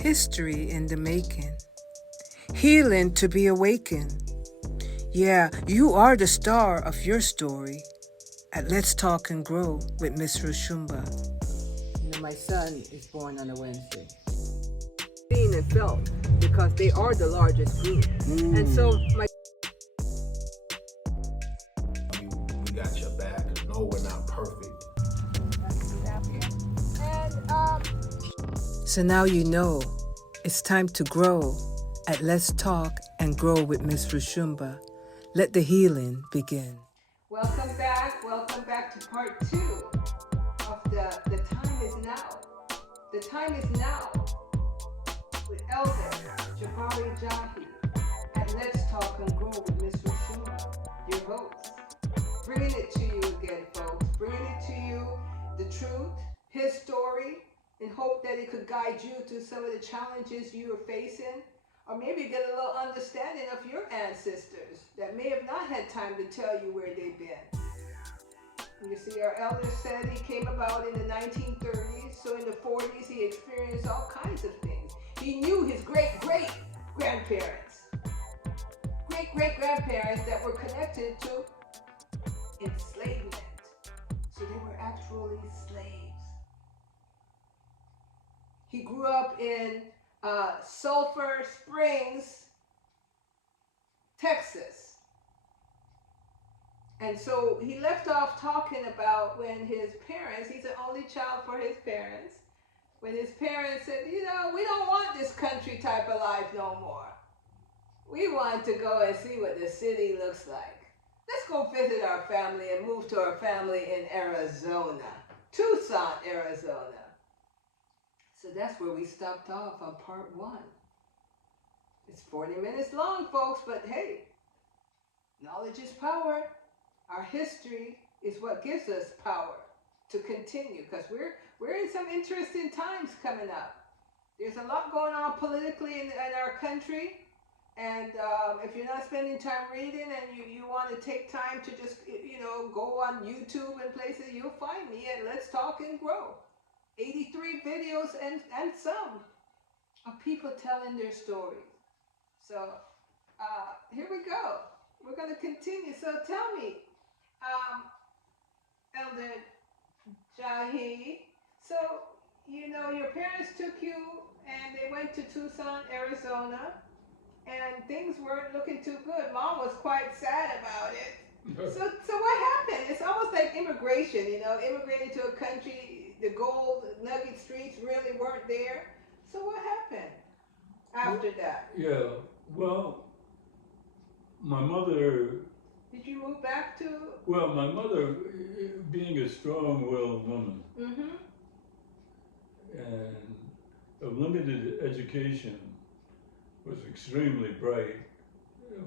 History in the making. Healing to be awakened. Yeah, you are the star of your story at Let's Talk and Grow with Miss Roshumba. You know, my son is born on a Wednesday. Seen and felt because they are the largest group. And so my we got your back. No, we're not perfect. So now you know it's time to grow at Let's Talk and Grow with Miss Roshumba. Let the healing begin. welcome back to part 2 of the Time Is Now. The Time Is Now with Elder Jabari Jahi at Let's Talk and Grow with Miss Roshumba, your host. Bringing it to you again, folks. Bringing it to you, the truth, his story, in hope that it could guide you through some of the challenges you are facing, or maybe get a little understanding of your ancestors that may have not had time to tell you where they've been. You see, our elder said he came about in the 1930s, so in the 40s he experienced all kinds of things. He knew his great-great-grandparents that were connected to enslavement. So they were actually slaves. He grew up in Sulphur Springs, Texas. And so he left off talking about when his parents, he's the only child for his parents, when his parents said, you know, we don't want this country type of life no more. We want to go and see what the city looks like. Let's go visit our family and move to our family in Arizona, Tucson, Arizona. So that's where we stopped off on part 1. It's 40 minutes long, folks, but hey, knowledge is power. Our history is what gives us power to continue, because we're in some interesting times coming up. There's a lot going on politically in our country, and if you're not spending time reading and you want to take time to just, go on YouTube and places, you'll find me at Let's Talk and Grow. 83 videos and some of people telling their stories. So here we go. We're going to continue. So tell me, Elder Jahi, so, your parents took you and they went to Tucson, Arizona, and things weren't looking too good. Mom was quite sad about it. So what happened? It's almost like immigration, immigrating to a country, the gold nugget streets really weren't there. So what happened after that? Yeah, well, my mother... Did you move back to? Well, my mother, being a strong-willed woman, and of limited education, was extremely bright,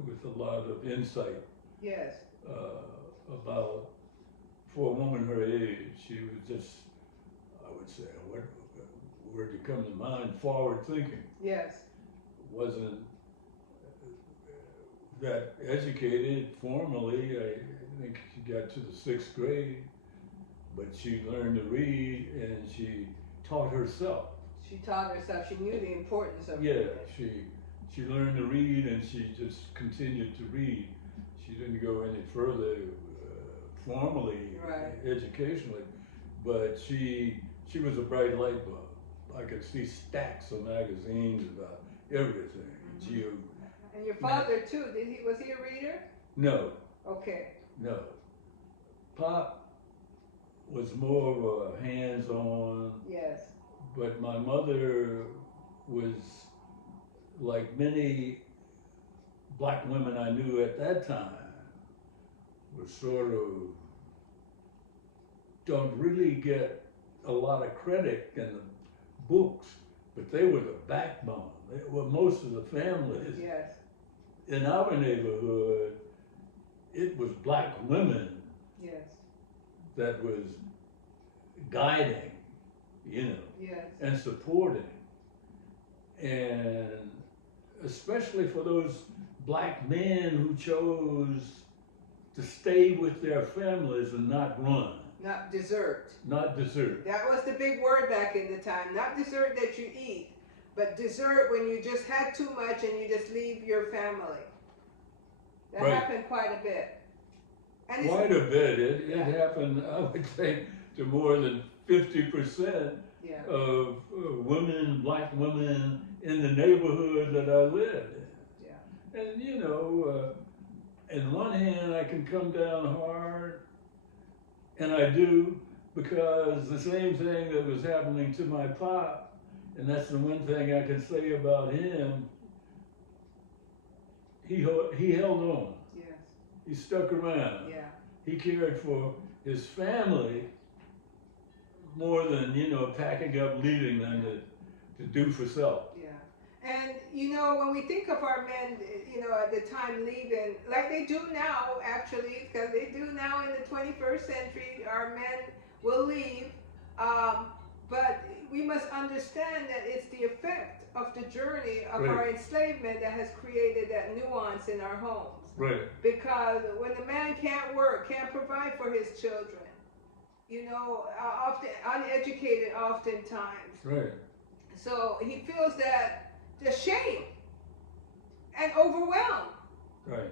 with a lot of insight. Yes. About, for a woman her age, she was just, I would say, what word to come to mind, forward thinking. Yes. Wasn't that educated formally. I think she got to the 6th grade, but she learned to read and she taught herself. She taught herself. She knew the importance of reading. She learned to read and she just continued to read. She didn't go any further formally, educationally, but she was a bright light bulb. I could see stacks of magazines about everything. And your father too, was he a reader? No. Okay. No. Pop was more of a hands-on. Yes. But my mother was, like many black women I knew at that time, was sort of, don't really get a lot of credit in the books, but they were the backbone. They were most of the families. Yes. In our neighborhood, it was black women. Yes. That was guiding, yes. and supporting. And especially for those black men who chose to stay with their families and not run. Not desert. Not desert. That was the big word back in the time. Not desert that you eat, but desert when you just had too much and you just leave your family. That Right. happened quite a bit. And Quite a bit. It Yeah. happened, I would say, to more than 50% yeah, of women, black women in the neighborhood that I lived in. yeah, And you know, in one hand, I can come down hard, and I do, because the same thing that was happening to my pop, and that's the one thing I can say about him, he held on. yes, He stuck around. yeah. He cared for his family more than, you know, packing up, leaving them to do for self. Yeah. And you know, when we think of our men, you know, at the time leaving, like they do now, actually, because they do now in the 21st century, our men will leave. But we must understand that it's the effect of the journey of Right. our enslavement that has created that nuance in our homes. Right. Because when the man can't work, can't provide for his children, you know, often uneducated, oftentimes. Right. So he feels that the shame and overwhelmed. Right.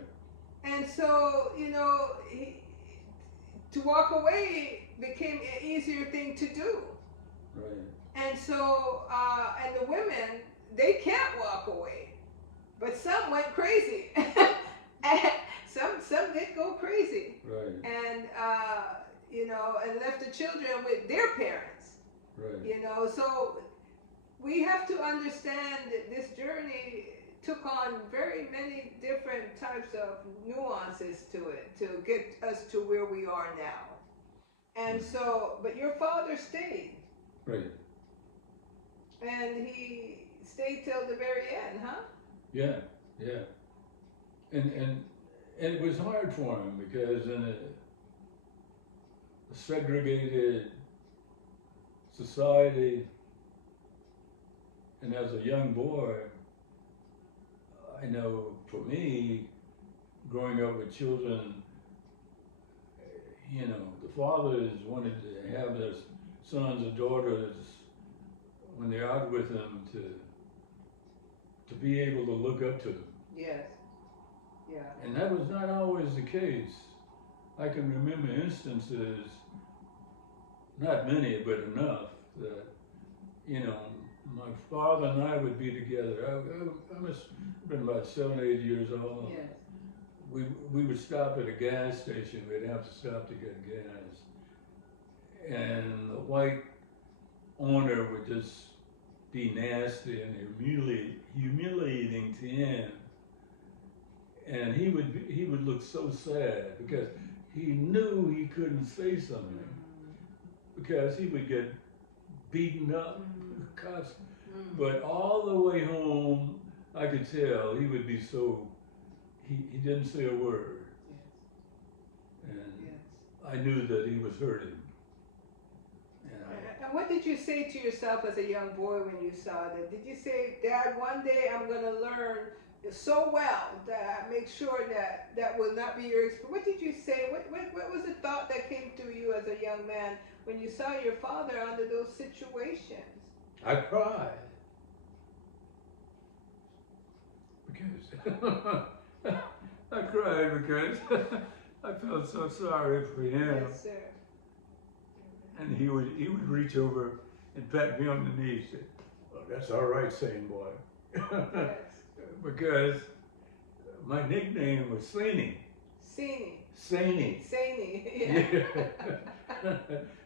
And so, you know, to walk away became an easier thing to do. Right. And so, and the women, they can't walk away. But some went crazy. And some did go crazy. Right. And, you know, and left the children with their parents. Right. You know, so we have to understand that this journey took on very many different types of nuances to it to get us to where we are now. And so, but your father stayed. Right. And he stayed till the very end, huh? Yeah. Yeah. And it was hard for him because in a segregated society, and as a young boy, I know for me, growing up with children, you know, the fathers wanted to have their sons or daughters, when they're out with them, to be able to look up to them. Yes. Yeah. And that was not always the case. I can remember instances, not many, but enough, that, you know, my father and I would be together. I must have been about 7, 8 years old. Yes. We would stop at a gas station. We'd have to stop to get gas. And the white owner would just be nasty and humiliating to him. And he would look so sad because he knew he couldn't say something because he would get beaten up, cussed. But all the way home, I could tell he would be so, he didn't say a word. Yes. And Yes. I knew that he was hurting. And what did you say to yourself as a young boy when you saw that? Did you say, Dad, one day I'm going to learn so well that I make sure that will not be your experience? What did you say? What was the thought that came to you as a young man when you saw your father under those situations? I cried. Because I cried because I felt so sorry for him. Yes, sir. And he would reach over and pat me on the knee and say, "Oh, that's all right, sane boy." Yes. Because my nickname was Saney. Saney. Saney. Saney.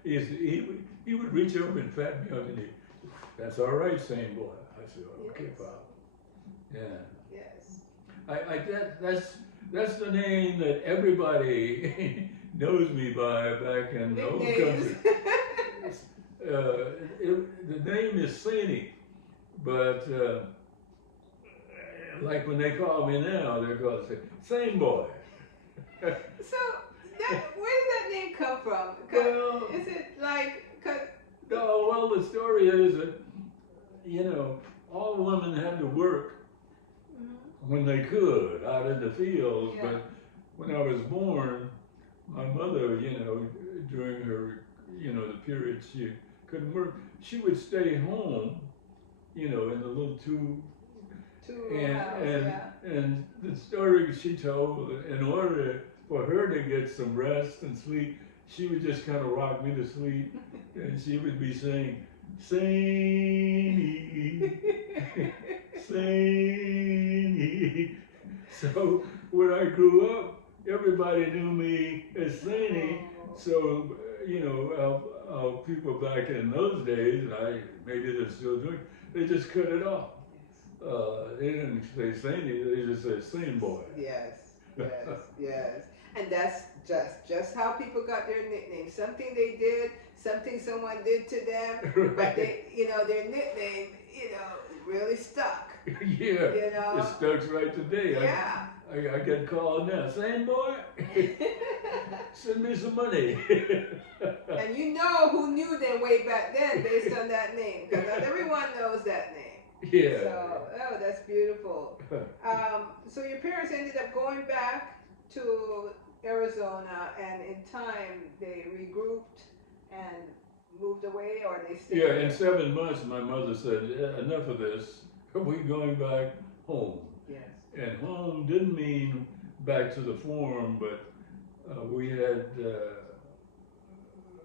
Yeah. He would reach over and pat me on the knee. "That's all right, sane boy." I said, "Okay, Yes. Pop." Yeah. Yes. That's the name that everybody knows me by back in the old Nicknames. country. The name is Saney, but like when they call me now, they're going to say, "Sane boy." So, where did that name come from? Well, Is it like, no, well, the story is that, you know, all women had to work when they could out in the fields, Yeah. but when I was born, my mother, you know, during her, you know, the period she couldn't work, she would stay home you know, in the little tube. House, yeah. And the story she told, in order for her to get some rest and sleep, she would just kind of rock me to sleep, and she would be saying, "Saini, Saini." So when I grew up, everybody knew me as Saini. So you know, people back in those days, and maybe they're still doing, they just cut it off. They didn't say Saini, they just said Sane Boy. Yes, yes, yes. And that's just how people got their nickname. Something they did, something someone did to them, Right. but they, you know, their nickname, you know, really stuck. Yeah, You know? it stuck right today. Yeah. I get called now, Sane Boy, send me some money. And you know who knew them way back then based on that name, because not everyone knows that name. Yeah. So, oh, that's beautiful. So your parents ended up going back to Arizona, and in time they regrouped and moved away, or they stayed? Yeah, in 7 months, my mother said, enough of this. We're going back home. Yes. And home didn't mean back to the farm, but we had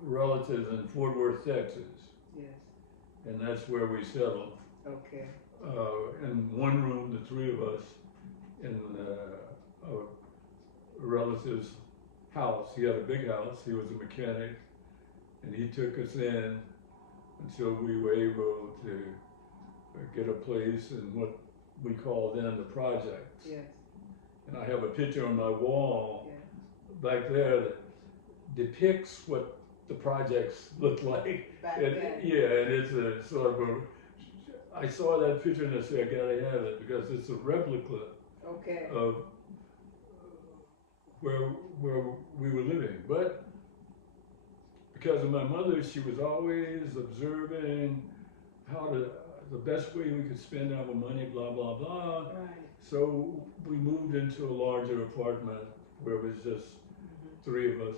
relatives in Fort Worth, Texas. Yes. And that's where we settled. Okay. In one room, the three of us, in a relative's house. He had a big house. He was a mechanic, and he took us in until we were able to get a place in what we called then the projects. Yes. And I have a picture on my wall Yes. back there that depicts what the projects looked like. Back And, then. yeah, and it's a sort of a, I saw that picture and I said, I gotta have it, because it's a replica Okay. of where we were living. But because of my mother, she was always observing how the best way we could spend our money, blah, blah, blah. Right. So we moved into a larger apartment where it was just three of us,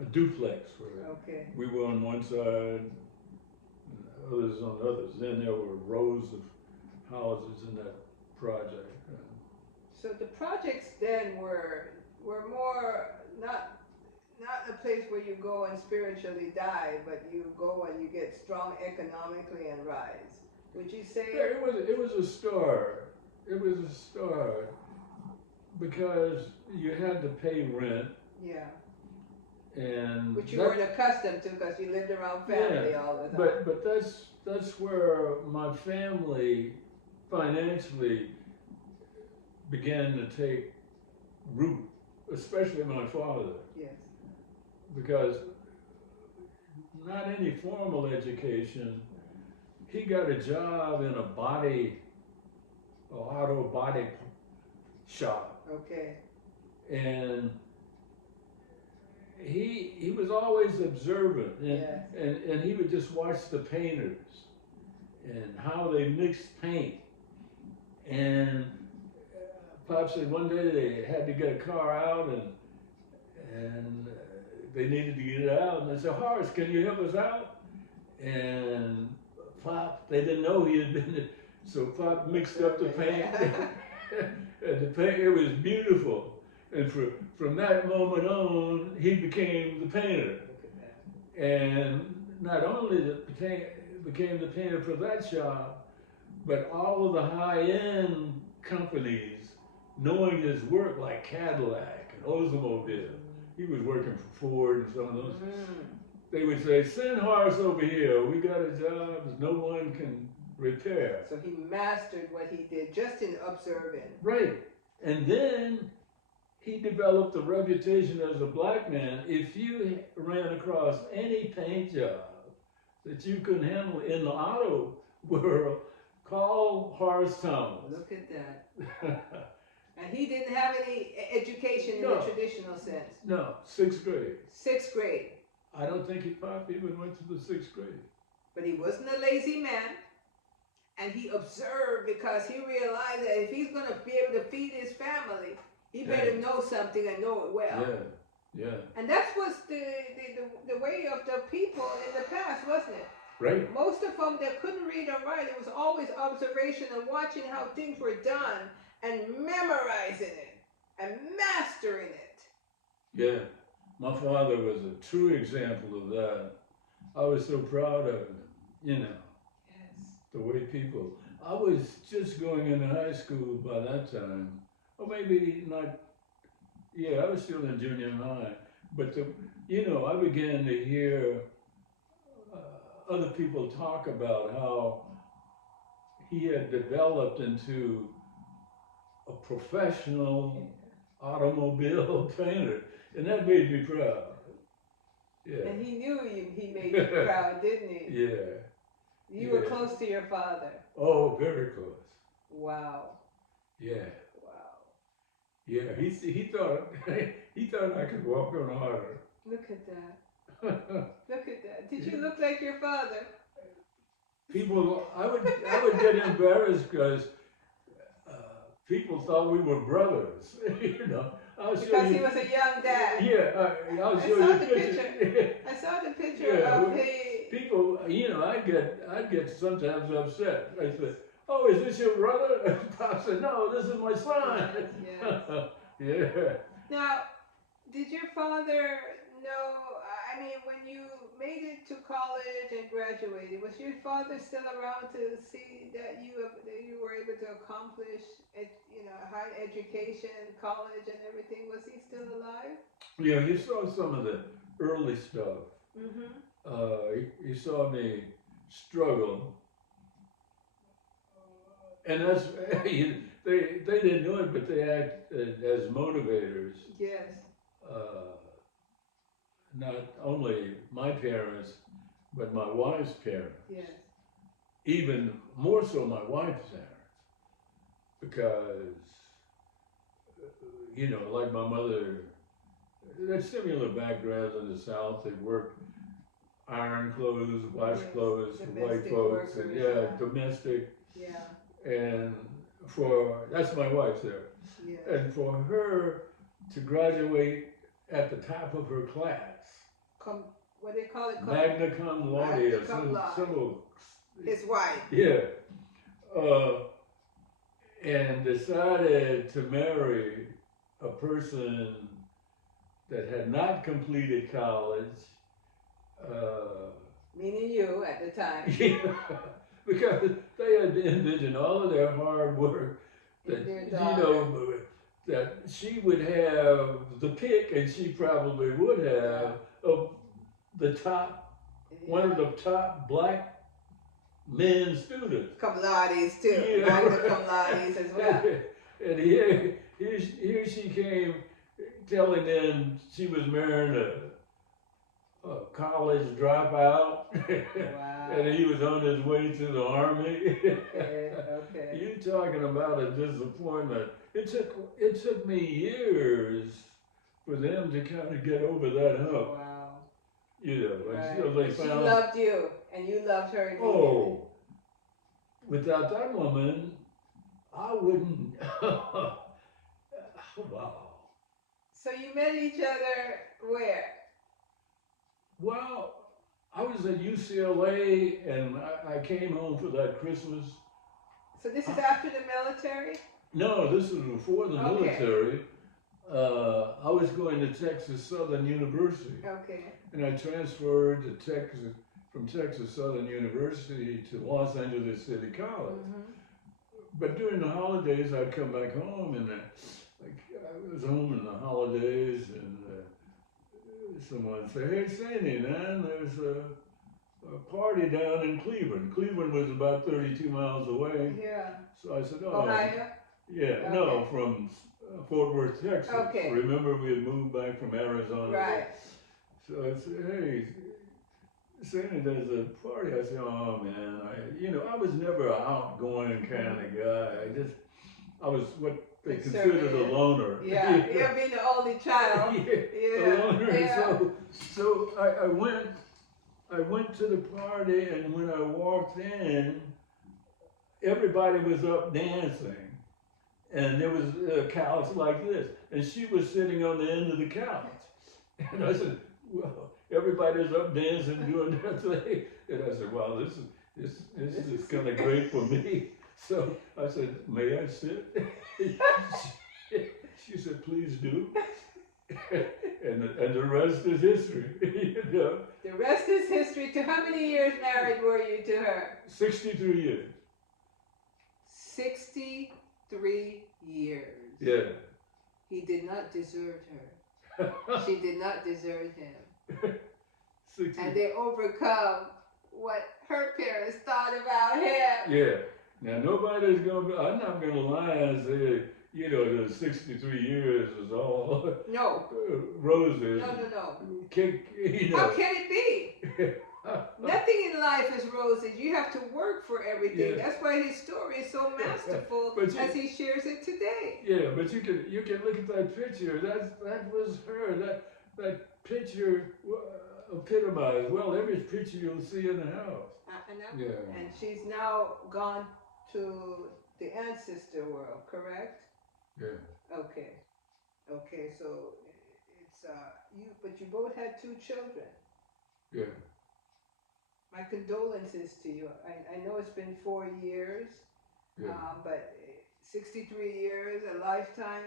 a duplex where Okay. we were on one side, and others on the others. Then there were rows of houses in that project. So the projects then were more not a place where you go and spiritually die, but you go and you get strong economically and rise. Would you say? Yeah, it was a start. It was a start because you had to pay rent. Yeah. And which you weren't accustomed to because you lived around family all the time. But that's where my family financially began to take root, especially my father. Yes. Because not any formal education, he got a job in a auto body shop. Okay. And he was always observant, and he would just watch the painters and how they mixed paint. And Pop said one day they had to get a car out, and they needed to get it out, and they said, "Horace, can you help us out?" And Pop, they didn't know he had been, so Pop mixed up the paint, and the paint, it was beautiful. And from that moment on, he became the painter. And not only became the painter for that shop, but all of the high-end companies, knowing his work, like Cadillac and Oldsmobile, he was working for Ford and some of those, they would say, "Send Horace over here, we got a job no one can repair." So he mastered what he did just in observing. Right. And then he developed a reputation as a black man. If you ran across any paint job that you couldn't handle in the auto world, call Horace Thomas. Look at that. And he didn't have any education in the traditional sense. No, 6th grade. 6th grade. I don't think he probably even went to the 6th grade. But he wasn't a lazy man. And he observed because he realized that if he's going to be able to feed his family, he better know something and know it well. Yeah. And that was the way of the people in the past, wasn't it? Right? Most of them that couldn't read or write, it was always observation and watching how things were done and memorizing it and mastering it. Yeah. My father was a true example of that. I was so proud of him, you know, Yes. the way people. I was just going into high school by that time, or maybe not. Yeah, I was still in junior high, but you know, I began to hear other people talk about how he had developed into a professional automobile painter, and that made me proud. Yeah. And he knew he made you proud, didn't he? Yeah. You were close to your father. Oh, very close. Wow. Yeah. Wow. Yeah. He thought he thought I could walk on water. Look at that. Look at that. Did you look like your father? People, I would get embarrassed because people thought we were brothers. You know. Because he was a young dad. Yeah, I'll show saw you a the picture. I saw the picture of him. People, you know, I'd get sometimes upset. I said, "Oh, is this your brother?" I said, "No, this is my son." Yes. Yeah. Now, did your father know? I mean, when you made it to college and graduated, was your father still around to see that you were able to accomplish, high education, college, and everything? Was he still alive? Yeah, he saw some of the early stuff. Mm-hmm. He saw me struggle, and that's they didn't know it, but they acted as motivators. Yes. Not only my parents, but my wife's parents. Yes. Even more so my wife's parents, because you know, like my mother, they had similar backgrounds in the South. They worked iron clothes, wash clothes for white folks, and domestic. Yeah. And that's my wife there. Yes. And for her to graduate at the top of her class, what do they call it? magna cum laude, His wife. Yeah. And decided to marry a person that had not completed college. Meaning you at the time. Yeah, because they had envisioned all of their hard work that, that she would have the pick, and she probably would have, of the top, one of the top black men students. Cum laudes too, magna cum laudes as well. And here she came telling them she was marrying a college dropout. Wow. And he was on his way to the army. Okay. You talking about a disappointment. It took me years for them to kind of get over that hump. Wow. You know, Right. until they She found. loved you, and you loved her. Oh, without that woman, I wouldn't. Wow. So you met each other where? Well, I was at UCLA, and I came home for that Christmas. So this is after the military? No, this was before the military. I was going to Texas Southern University. Okay. And I transferred to Texas, from Texas Southern University to Los Angeles City College. Mm-hmm. But during the holidays, I'd come back home, and I was home in the holidays, and someone would say, "Hey, Sandy, man, there's a party down in Cleveland." Cleveland was about 32 miles away. Yeah. So I said, "Oh, Ohio? Yeah, Okay. no, from Fort Worth, Texas." Okay. Remember, we had moved back from Arizona. Right. So I said, "Hey, Sandy, there's a party." I said, "Oh man, I was never an outgoing kind of guy. I was what they considered a loner." Yeah, you're being the only child. A loner. Yeah. So I went to the party, and when I walked in, everybody was up dancing. And there was a couch like this, and she was sitting on the end of the couch. And I said, "Well, everybody's up dancing, doing their thing." And I said, wow, this is kind of great for me. So I said, may I sit? She said, please do. and the rest is history. You know? The rest is history. To how many years married were you to her? 63 years. 63 years. Yeah. He did not desert her. She did not desert him. 60. And they overcome what her parents thought about him. Yeah. Now nobody's gonna. I'm not gonna lie and say, you know, the 63 years is all No. roses. No. You know. How can it be? Nothing in life is roses. You have to work for everything. Yeah. That's why his story is so masterful as he shares it today. Yeah, but you can look at that picture. That was her. That picture epitomized every picture you'll see in the house. And she's now gone to the ancestor world, correct? Yeah. Okay. So it's you, but you both had 2 children. Yeah. My condolences to you. I know it's been 4 years, Yeah. but 63 years, a lifetime.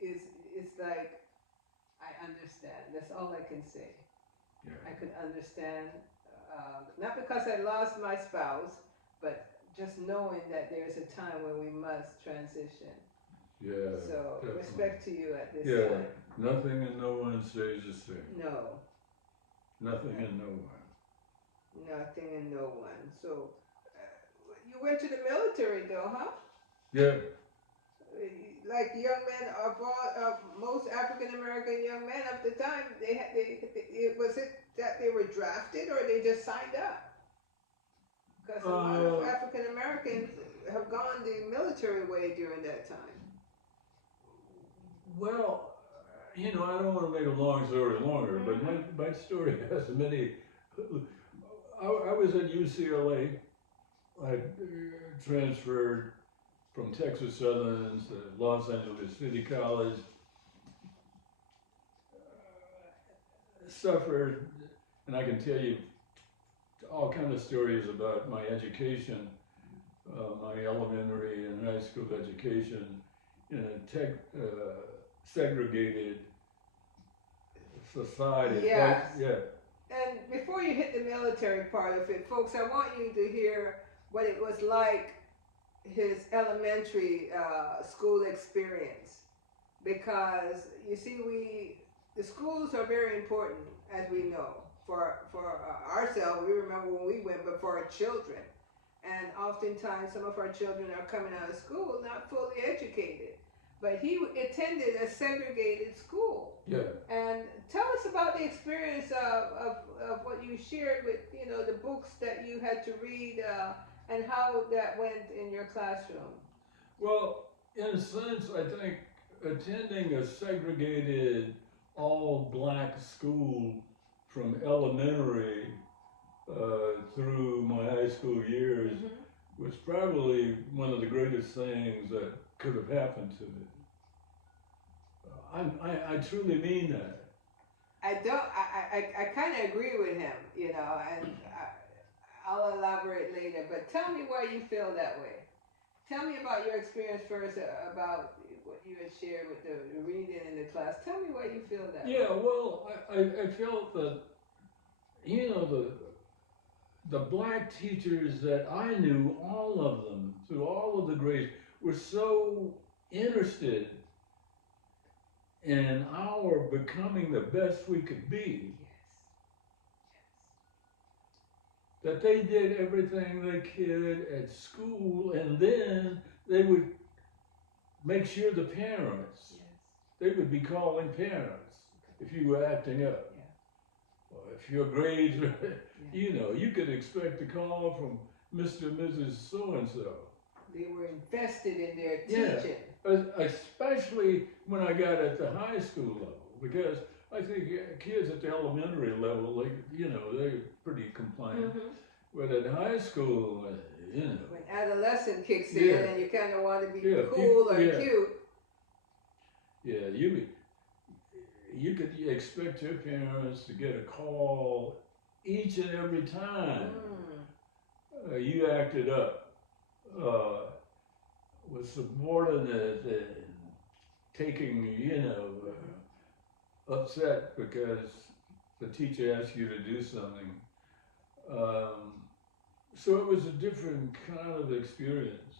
It's like, I understand. That's all I can say. Yeah. I could understand, not because I lost my spouse, but just knowing that there's a time when we must transition. Yeah. So definitely. respect to you at this time. Nothing and no one stays the same. No. Nothing and no one. Nothing and no one. So you went to the military though, huh? Yeah. Like young men of most African American young men of the time, was it that they were drafted or they just signed up? Because a lot of African Americans have gone the military way during that time. Well, you know, I don't want to make a long story longer, but my story has many. I was at UCLA. I transferred from Texas Southern to Los Angeles City College. Suffered, and I can tell you all kinds of stories about my education, my elementary and high school education in a segregated society. Yes. Yeah. And before you hit the military part of it, folks, I want you to hear what it was like, his elementary school experience. Because you see, the schools are very important, as we know, for ourselves. We remember when we went, but for our children. And oftentimes some of our children are coming out of school not fully educated. But he attended a segregated school. Yeah. And tell us about the experience of what you shared with, the books that you had to read and how that went in your classroom. Well, in a sense, I think attending a segregated all-black school from elementary through my high school years was probably one of the greatest things that could have happened to me. I truly mean that. I kind of agree with him, and I'll elaborate later, but tell me why you feel that way. Tell me about your experience first, about what you had shared with the reading in the class. Tell me why you feel that way. Yeah, well, I felt that, the black teachers that I knew, all of them, through all of the grades, were so interested in our becoming the best we could be. That they did everything they could at school, and then they would make sure the parents, they would be calling parents if you were acting up. Or if your grades were, you could expect a call from Mr. and Mrs. So-and-so. They were invested in their teaching. Especially when I got at the high school level, because I think kids at the elementary level, they're pretty compliant. But at high school, When adolescence kicks in and you kind of want to be cool or cute. Yeah, you could expect your parents to get a call each and every time you acted up, was subordinate and taking, upset because the teacher asked you to do something. So it was a different kind of experience.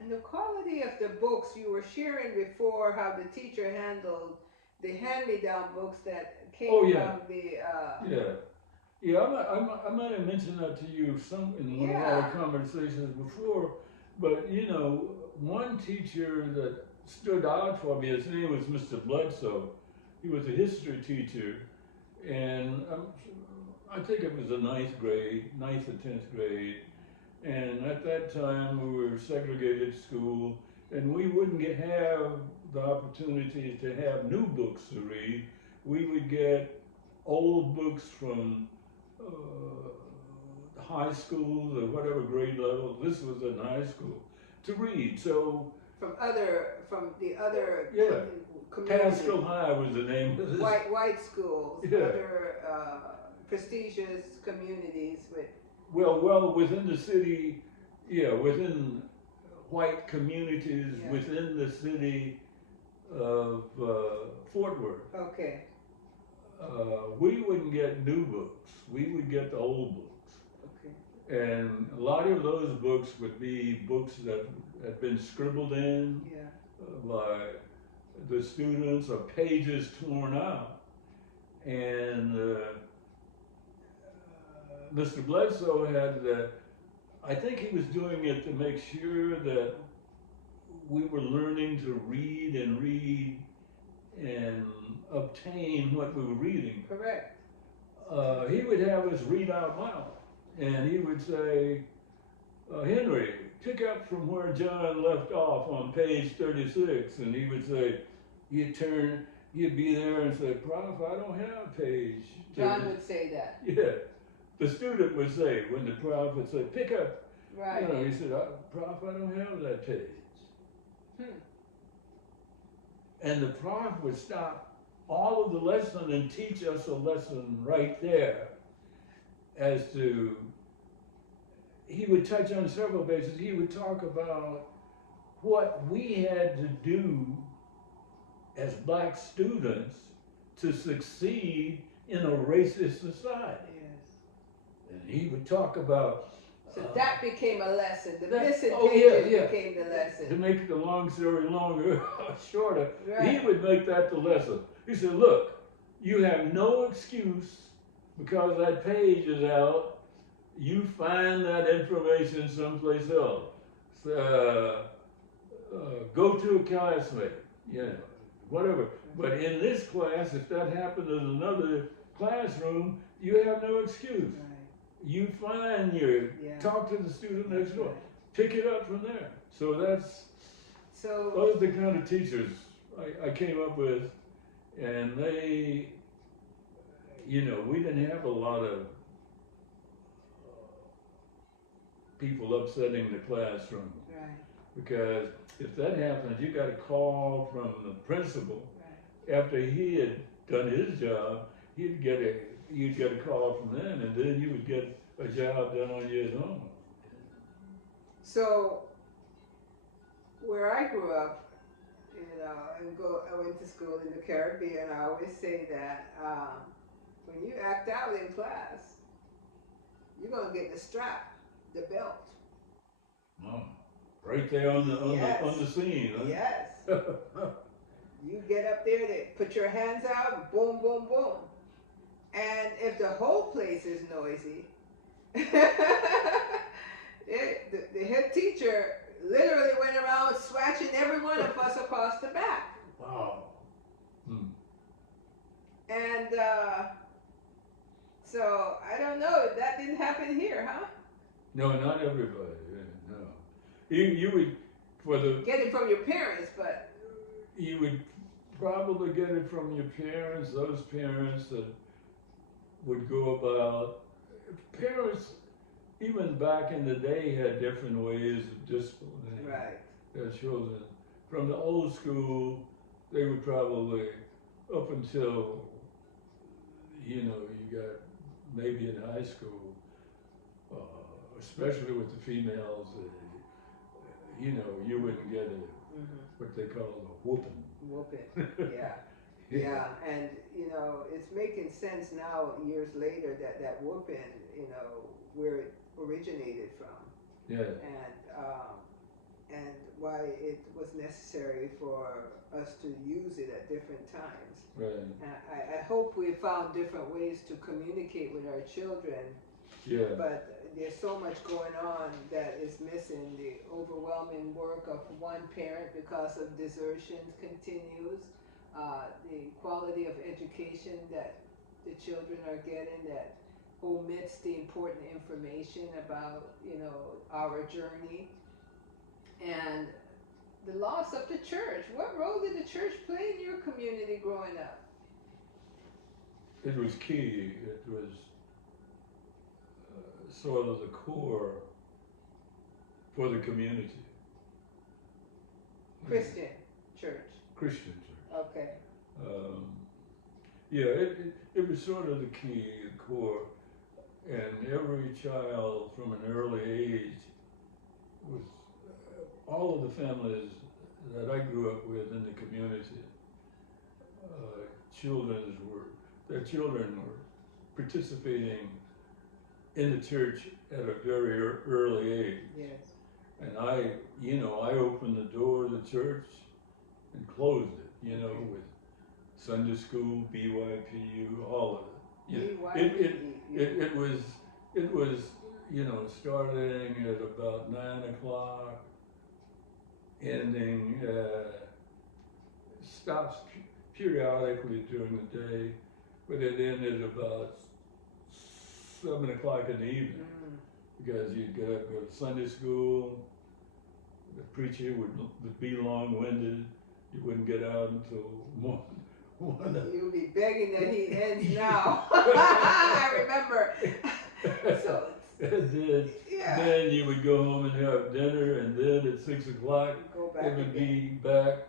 And the quality of the books you were sharing before, how the teacher handled the hand-me-down books that came from the. Yeah. I might have mentioned that to you in one of our conversations before, but one teacher that stood out for me, his name was Mr. Bledsoe. He was a history teacher, and I think it was the ninth or 10th grade. And at that time, we were segregated school, and we wouldn't have the opportunity to have new books to read. We would get old books from high school or whatever grade level. This was in high school to read. So from the other communities. Pascal High was the name of this. White schools, other prestigious communities with. Well, within the city, within white communities within the city of Fort Worth. Okay. We wouldn't get new books. We would get the old books. Okay. And a lot of those books would be books that had been scribbled in by the students, or pages torn out. And Mr. Bledsoe had, I think he was doing it to make sure that we were learning to read and obtain what we were reading. Correct. He would have us read out loud, and he would say, Henry, pick up from where John left off on page 36, and he would say, you'd be there and say, Prof, I don't have page 36. John would say that. Yeah. The student would say, when the prof would say, pick up. Right. He said, Prof, I don't have that page. And the prof would stop all of the lesson and teach us a lesson right there as to, he would touch on several bases. He would talk about what we had to do as black students to succeed in a racist society. And he would talk about. So that became a lesson. The misadventures became the lesson. To make the long story longer, shorter, right. He would make that the lesson. He said, look, you have no excuse because that page is out. You find that information someplace else. Go to a classmate, whatever. But in this class, if that happened in another classroom, you have no excuse. Right. You find talk to the student next door, pick it up from there. So those are the kind of teachers I came up with, and they, we didn't have a lot of people upsetting the classroom. Right. Because if that happens, you got a call from the principal. Right. After he had done his job, you'd get a call from them, and then you would get a job done on your own. So, where I grew up, I went to school in the Caribbean. I always say that when you act out in class, you're gonna get the strap, the belt. Oh, right there on the scene. Huh? Yes. You get up there, they put your hands out, boom, boom, boom. And if the whole place is noisy, the head teacher literally went around swatching every one of us across the back. Wow. And so I don't know, that didn't happen here, huh? No, not everybody. No, you would get it from your parents, but you would probably get it from your parents. Those parents that would go about. Parents, even back in the day, had different ways of disciplining their children. From the old school, they would probably, up until, you got maybe in high school, especially with the females, you know, you wouldn't get what they call a whooping. Whooping, yeah. Yeah, and you know, it's making sense now, years later, that whooping, you know, where it originated from. Yeah. And why it was necessary for us to use it at different times. Right. And I hope we found different ways to communicate with our children. Yeah. But there's so much going on that is missing. The overwhelming work of one parent because of desertions continues. The quality of education that the children are getting that omits the important information about, you know, our journey. And the loss of the church. What role did the church play in your community growing up? It was key. It was sort of the core for the community. Christian church. Christian church. Okay. Yeah, it was sort of the key, the core, and every child from an early age was, all of the families that I grew up with in the community, their children were participating in the church at a very early age. Yes. And I opened the door of the church and closed it, you know, with Sunday school, BYPU, all of it. It was, you know, starting at about 9 o'clock, ending, stops periodically during the day, but it ended about 7 o'clock in the evening. Because you'd get up, go to Sunday school, the preacher would be long-winded, you wouldn't get out until 1. You'd be begging that he ends now. I remember. So, then you would go home and have dinner, and then at 6 o'clock, it would be back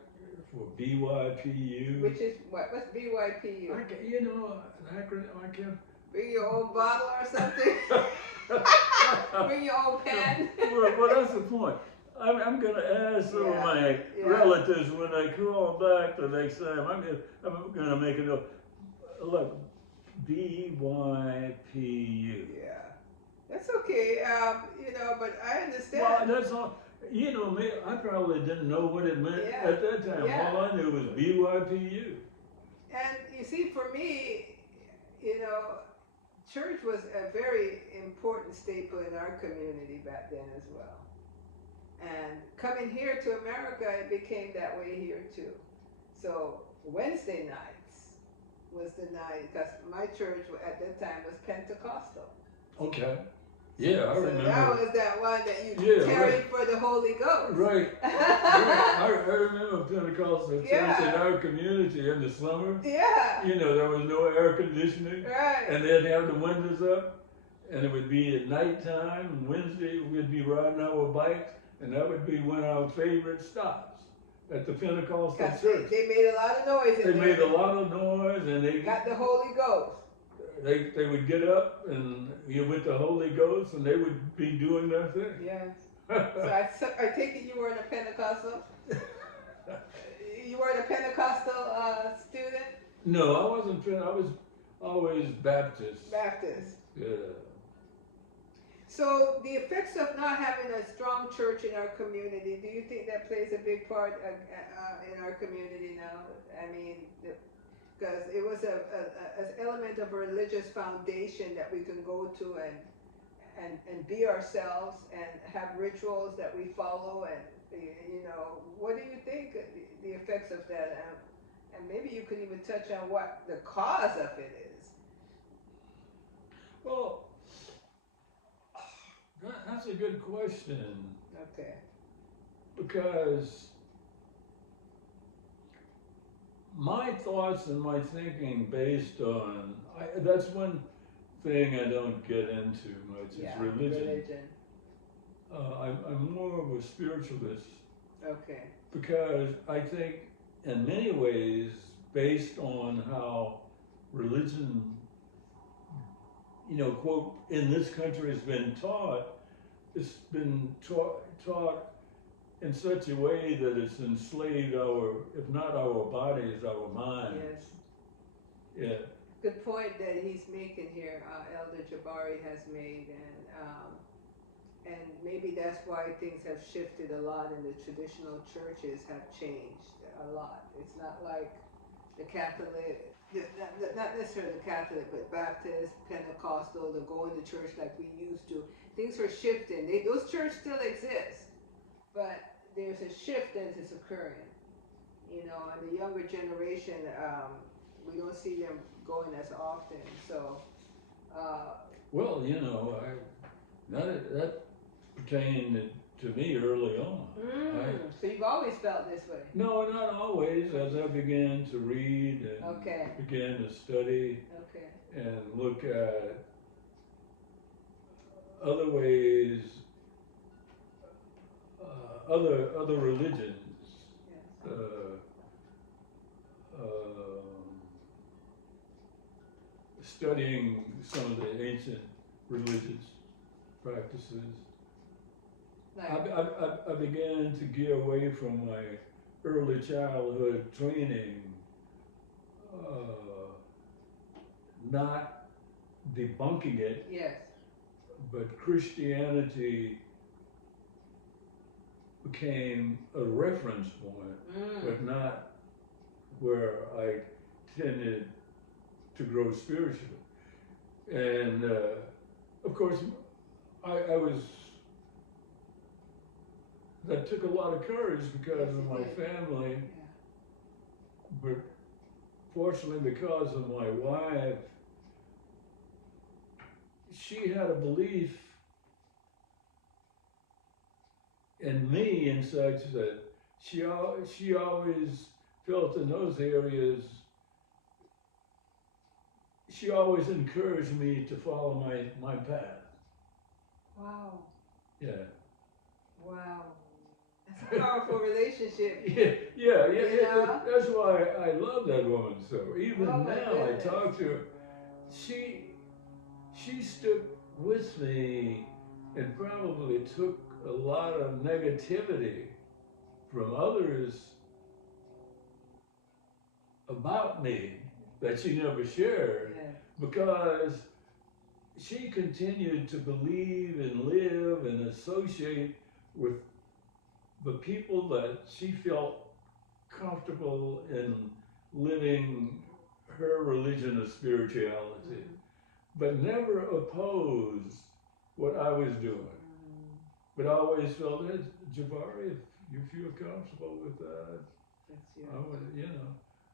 for BYPU. Which is what? What's BYPU? You know, an acronym, I can't. Bring your own bottle or something? Bring your own pen? Well, that's the point. I'm going to ask some of my relatives when I call back the next time. I'm going to make a note. Look, BYPU. Yeah, that's okay. You know, but I understand. Well, that's all. You know me. I probably didn't know what it meant at that time. Yeah. All I knew was BYPU. And you see, for me, you know, church was a very important staple in our community back then as well. And coming here to America, it became that way here too. So Wednesday nights was the night, because my church at that time was Pentecostal. Okay. Yeah, I remember. That was that one that you carried for the Holy Ghost. Right. I remember Pentecostal church in our community in the summer. Yeah. You know, there was no air conditioning. Right. And they'd have the windows up, and it would be at nighttime, and Wednesday we'd be riding our bikes, and that would be one of our favorite stops at the Pentecostal church. They made a lot of noise in there. They made a lot of noise, and they got the Holy Ghost. They would get up and with the Holy Ghost, and they would be doing their thing. Yes. So I take it you were in a Pentecostal. You were a Pentecostal student. No, I wasn't. I was always Baptist. Baptist. Yeah. So the effects of not having a strong church in our community, do you think that plays a big part in our community now? I mean, because it was an element of a religious foundation that we can go to and be ourselves and have rituals that we follow, and you know, what do you think the effects of that? And maybe you could even touch on what the cause of it is. Well, that's a good question. Okay. Because my thoughts and my thinking based on, that's one thing I don't get into much, is religion. I'm more of a spiritualist. Okay. Because I think in many ways, based on how religion quote, in this country has been taught, it's been taught in such a way that it's enslaved our, if not our bodies, our minds. Yes. Yeah. Good point that he's making here, Elder Jabari has made, and maybe that's why things have shifted a lot, and the traditional churches have changed a lot. It's not like the Catholic, not necessarily the Catholic, but Baptist, Pentecostal, the going to church like we used to. Things are shifting. Those churches still exist, but there's a shift that is occurring. And the younger generation, we don't see them going as often. So, well, that pertained to me early on. So you've always felt this way? No, not always. As I began to read and began to study and look at other ways, other religions, studying some of the ancient religious practices. I began to gear away from my early childhood training, not debunking it, but Christianity became a reference point, but not where I tended to grow spiritually. And of course, that took a lot of courage because of my family, but fortunately because of my wife, she had a belief in me in such that she always felt in those areas, she always encouraged me to follow my path. Wow. Yeah. Wow. That's a powerful relationship. Yeah. That's why I love that woman so. Even now I talk to her. She stuck with me and probably took a lot of negativity from others about me that she never shared, because she continued to believe and live and associate with the people that she felt comfortable in living her religion of spirituality, but never opposed what I was doing. But I always felt that, Jabari, if you feel comfortable with that, I would,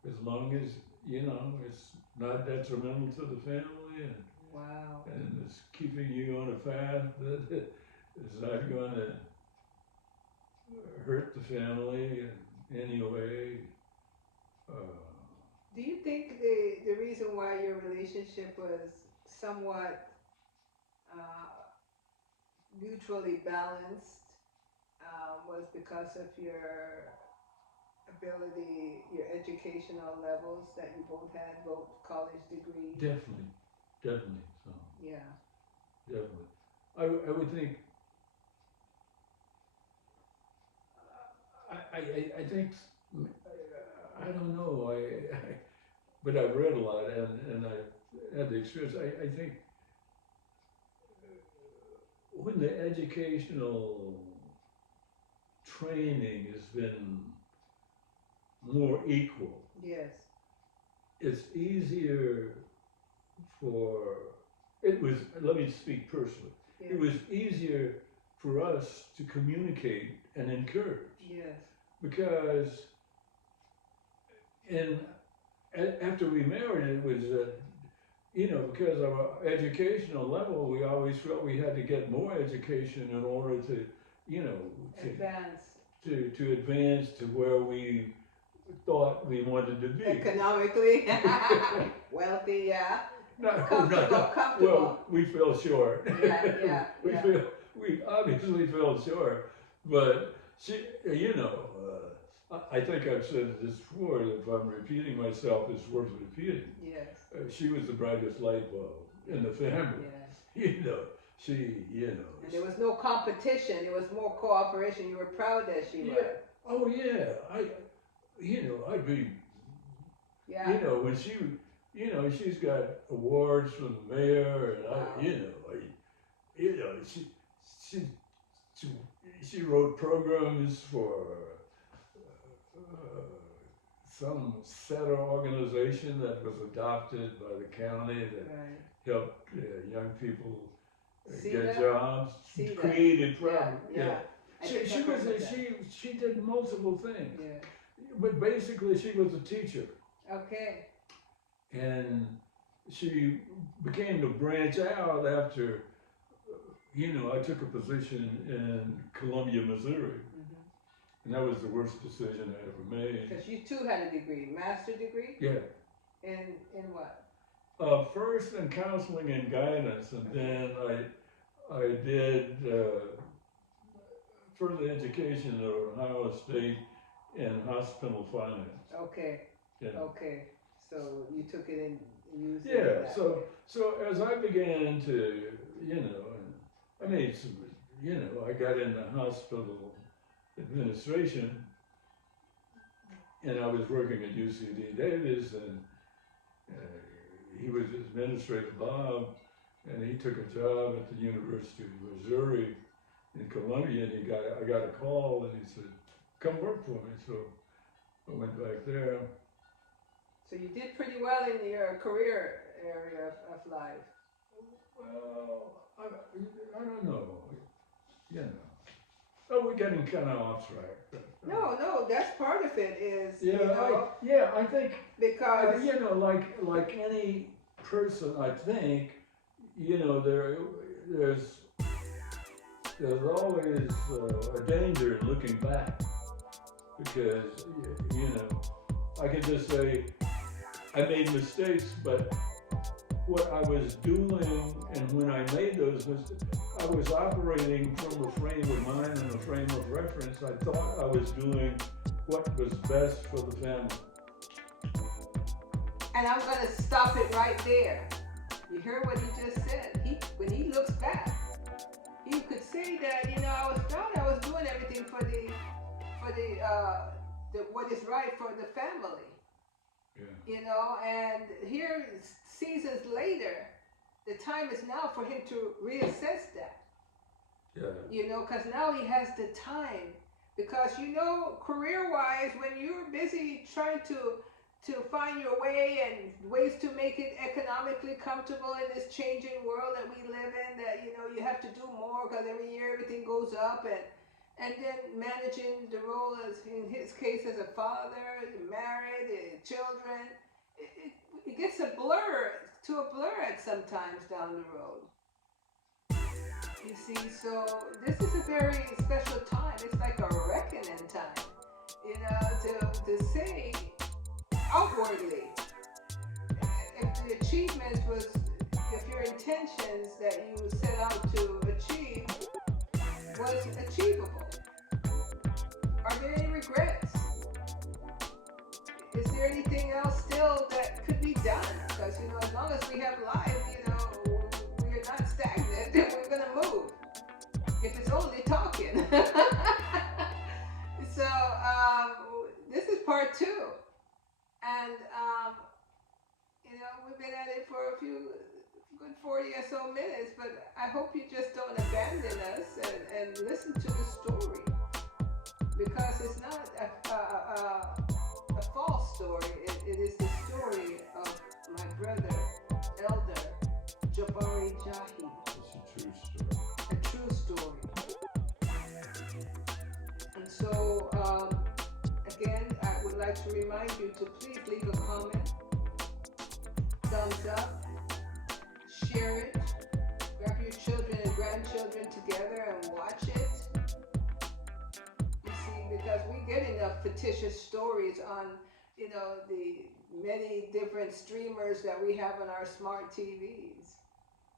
as long as, it's not detrimental to the family and it's keeping you on a path that is not going to hurt the family in any way. Do you think the reason why your relationship was somewhat mutually balanced was because of your ability, your educational levels that you both had, both college degrees? Definitely so. Yeah. Definitely. I would think, I think, I don't know, but I've read a lot and I had the experience. I think when the educational training has been more equal, it's easier let me speak personally, it was easier for us to communicate and encourage. Because after we married, it was, because of our educational level, we always felt we had to get more education in order to, to advance to where we thought we wanted to be. Economically wealthy, No. Comfortable. Well, we fell short. Yeah. We obviously fell short, but she, I think I've said this before. If I'm repeating myself, it's worth repeating. She was the brightest light bulb in the family. Yeah. You know, she, you know. And there was no competition. It was more cooperation. You were proud that she was. Oh yeah. I'd be. Yeah. You know, when she, you know, she's got awards from the mayor, and Wow. she wrote programs for some setter organization that was adopted by the county that helped young people get jobs, created programs. Yeah. She did multiple things. Yeah. But basically, she was a teacher. Okay. And she began to branch out after, you know, I took a position in Columbia, Missouri. And that was the worst decision I ever made. Because you too had a degree, master's degree? Yeah. In what? First in counseling and guidance, and then I did further education at Ohio State in hospital finance. Okay. Yeah. Okay. So you took it and used it. Yeah. So as I began to, you know, I made some, you know, I got into hospital administration, and I was working at UCD Davis, and he was Administrator Bob, and he took a job at the University of Missouri in Columbia, and I got a call, and he said, "Come work for me." So I went back there. So you did pretty well in your career area of life. Well, I don't know, you know. Oh, we're getting kind of off track. No, that's part of it. Is yeah, you know, I think because you know, like any person, I think, you know, there's always a danger in looking back, because you know, I can just say I made mistakes, but what I was doing, and when I made those mistakes, I was operating from a frame of mind and a frame of reference. I thought I was doing what was best for the family. And I'm going to stop it right there. You hear what he just said? When he looks back, he could say that, you know, I was doing everything for the what is right for the family. Yeah. You know, and here, seasons later, the time is now for him to reassess that. Yeah. You know, because now he has the time. Because, you know, career-wise, when you're busy trying to find your way and ways to make it economically comfortable in this changing world that we live in, that, you know, you have to do more because every year everything goes up, and then managing the role as, in his case, as a father, married, children, it gets a blur at sometimes down the road. You see, so this is a very special time. It's like a reckoning time, you know, to say outwardly, if the achievements was, if your intentions that you set out to achieve was achievable. Are there any regrets? Is there anything else still that could be done? Because, you know, as long as we have life, you know, we're not stagnant, we're going to move. If it's only talking. So, this is part 2. And, you know, we've been at it for a good 40 or so minutes, but I hope you just don't abandon us and listen to the story. Because it's not a false story. It is the story of my brother, Elder Jabari Jahi. It's a true story. And so, again, I would like to remind you to please leave a comment, thumbs up, share it, grab your children and grandchildren together and watch it. Because we get enough fictitious stories on, you know, the many different streamers that we have on our smart TVs.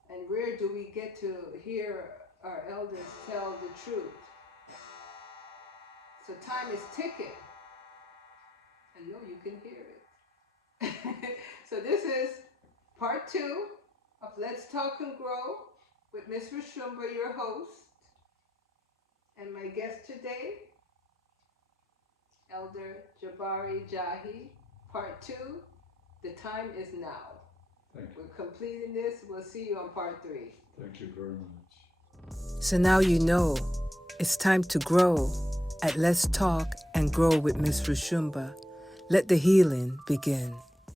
And rare do we get to hear our elders tell the truth. So time is ticking. I know you can hear it. So this is part 2 of Let's Talk and Grow with Miss Roshumba, your host, and my guest today, Elder Jabari Jahi, part 2, The Time is Now. Thank you. We're completing this. We'll see you on part 3. Thank you very much. So now you know it's time to grow at Let's Talk and Grow with Miss Roshumba. Let the healing begin.